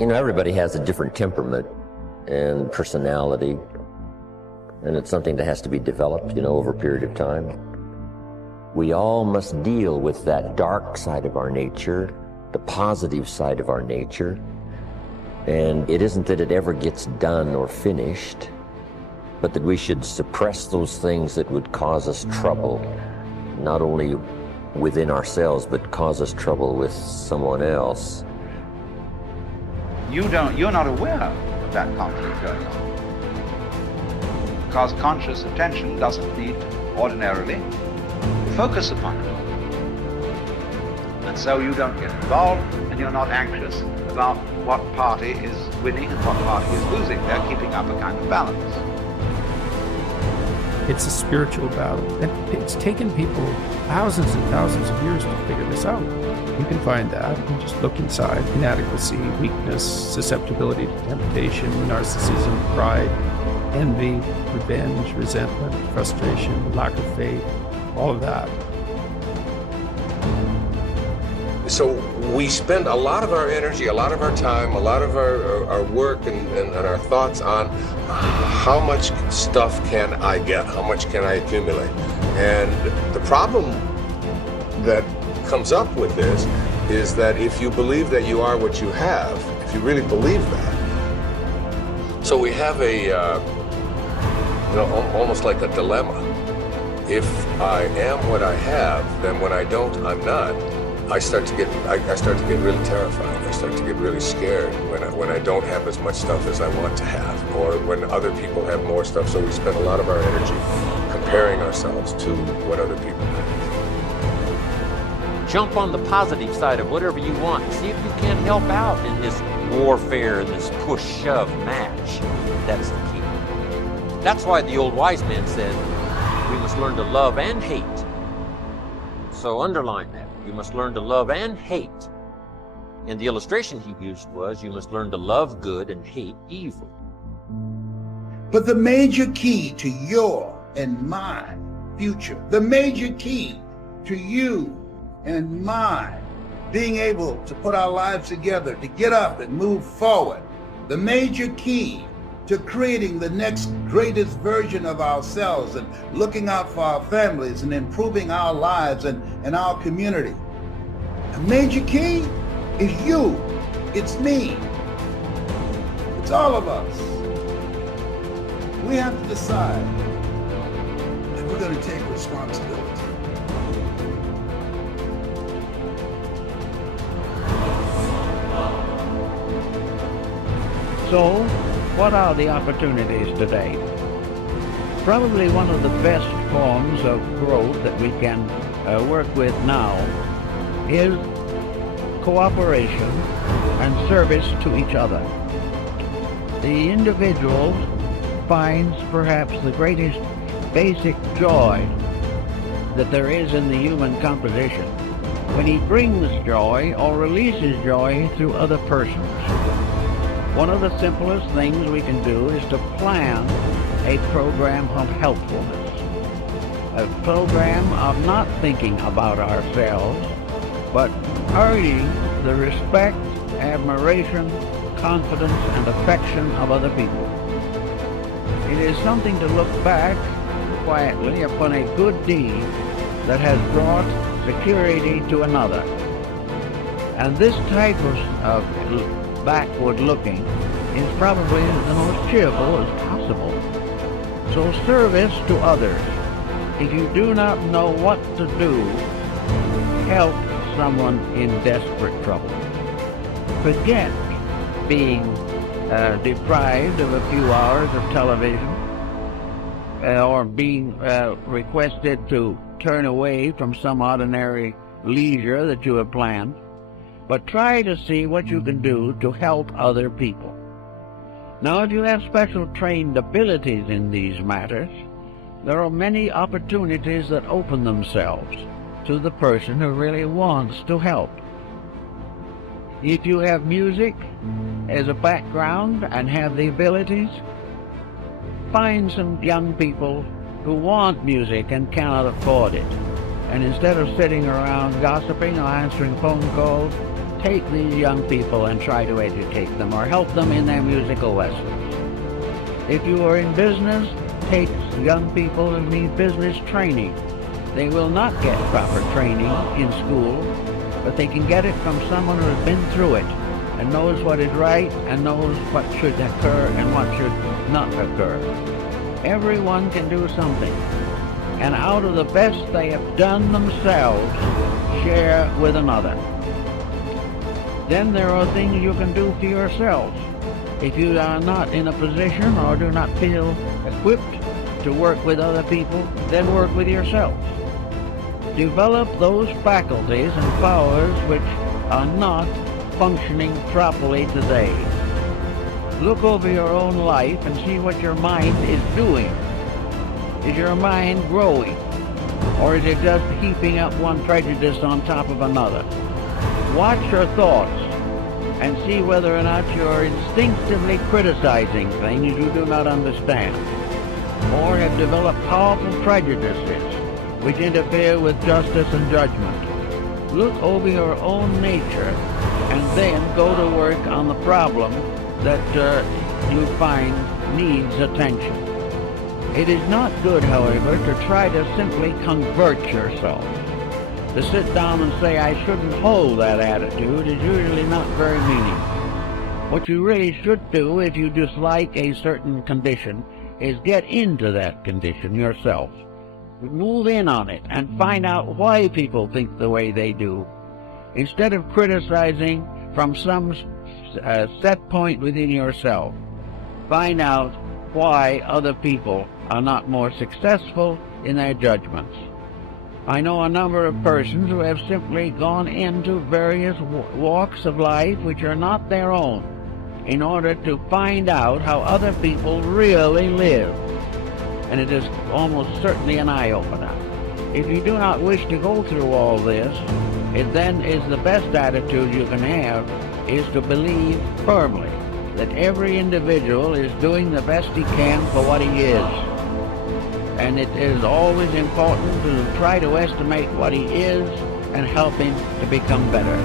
You know, everybody has a different temperament and personality, and it's something that has to be developed, over a period of time. We all must deal with that dark side of our nature, the positive side of our nature, and it isn't that it ever gets done or finished, but that we should suppress those things that would cause us trouble, not only within ourselves, but cause us trouble with someone else. You're not aware of that conflict going on, because conscious attention doesn't need ordinarily to focus upon it. And so you don't get involved, and you're not anxious about what party is winning and what party is losing. They're keeping up a kind of balance. It's a spiritual battle, and it's taken people thousands and thousands of years to figure this out. You can find that. You just look inside. Inadequacy, weakness, susceptibility to temptation, narcissism, pride, envy, revenge, resentment, frustration, lack of faith, all of that. So we spend a lot of our energy, a lot of our time, a lot of our work and our thoughts on how much stuff can I get, how much can I accumulate. And the problem that comes up with this is that if you believe that you are what you have, if you really believe that, so we have almost like a dilemma. If I am what I have, then when I don't, I'm not. I start to get really terrified. I start to get really scared when I don't have as much stuff as I want to have, or when other people have more stuff. So we spend a lot of our energy comparing ourselves to what other people have. Jump on the positive side of whatever you want. See if you can't help out in this warfare, in this push-shove match. That's the key. That's why the old wise man said, we must learn to love and hate. So underline that. You must learn to love and hate. And the illustration he used was, you must learn to love good and hate evil. But the major key to your and my future, the major key to you and mine being able to put our lives together, to get up and move forward, the major key to creating the next greatest version of ourselves and looking out for our families and improving our lives and our community. The major key is you. It's me. It's all of us. We have to decide that we're going to take responsibility. So, what are the opportunities today? Probably one of the best forms of growth that we can work with now is cooperation and service to each other. The individual finds perhaps the greatest basic joy that there is in the human composition when he brings joy or releases joy through other persons. One of the simplest things we can do is to plan a program of helpfulness, a program of not thinking about ourselves, but earning the respect, admiration, confidence, and affection of other people. It is something to look back quietly upon a good deed that has brought security to another. And this type of backward looking is probably the most cheerful as possible. So service to others. If you do not know what to do, help someone in desperate trouble. Forget being deprived of a few hours of television or being requested to turn away from some ordinary leisure that you have planned. But try to see what you can do to help other people. Now, if you have special trained abilities in these matters, there are many opportunities that open themselves to the person who really wants to help. If you have music as a background and have the abilities, find some young people who want music and cannot afford it. And instead of sitting around gossiping or answering phone calls, take these young people and try to educate them or help them in their musical lessons. If you are in business, take young people who need business training. They will not get proper training in school, but they can get it from someone who has been through it and knows what is right and knows what should occur and what should not occur. Everyone can do something, and out of the best they have done themselves, share with another. Then there are things you can do for yourselves. If you are not in a position or do not feel equipped to work with other people, then work with yourselves. Develop those faculties and powers which are not functioning properly today. Look over your own life and see what your mind is doing. Is your mind growing? Or is it just heaping up one prejudice on top of another? Watch your thoughts and see whether or not you're instinctively criticizing things you do not understand, or have developed powerful prejudices which interfere with justice and judgment. Look over your own nature and then go to work on the problem that you find needs attention. It is not good, however, to try to simply convert yourself. To sit down and say, I shouldn't hold that attitude, is usually not very meaningful. What you really should do if you dislike a certain condition is get into that condition yourself. Move in on it and find out why people think the way they do. Instead of criticizing from some set point within yourself, find out why other people are not more successful in their judgments. I know a number of persons who have simply gone into various walks of life which are not their own in order to find out how other people really live. And it is almost certainly an eye-opener. If you do not wish to go through all this, it then is the best attitude you can have is to believe firmly that every individual is doing the best he can for what he is. And it is always important to try to estimate what he is and help him to become better.